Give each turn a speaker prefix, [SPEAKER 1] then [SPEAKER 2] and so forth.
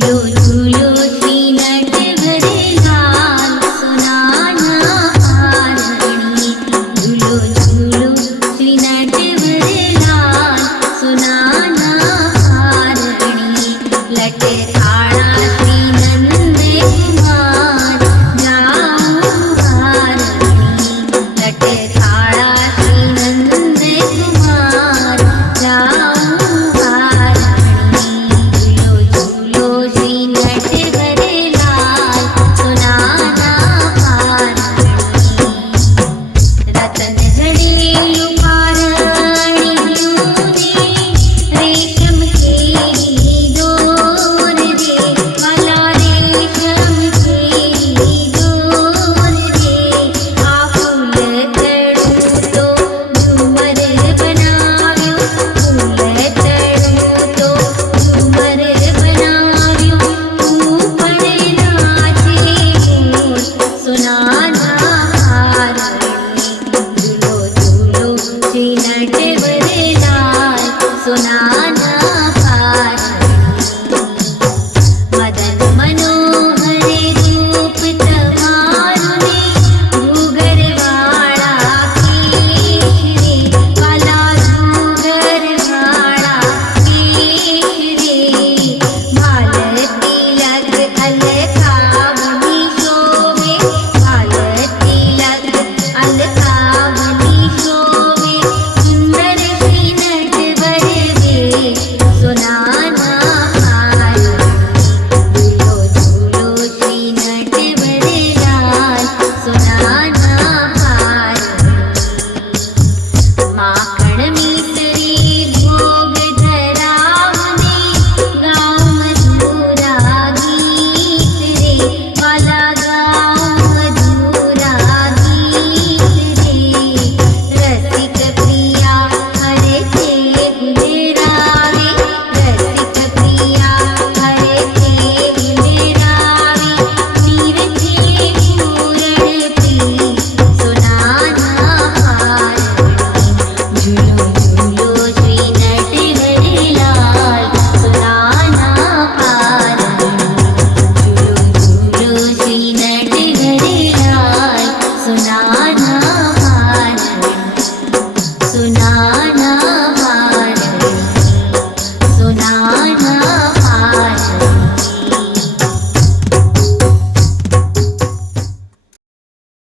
[SPEAKER 1] ঝুলো ঝুলো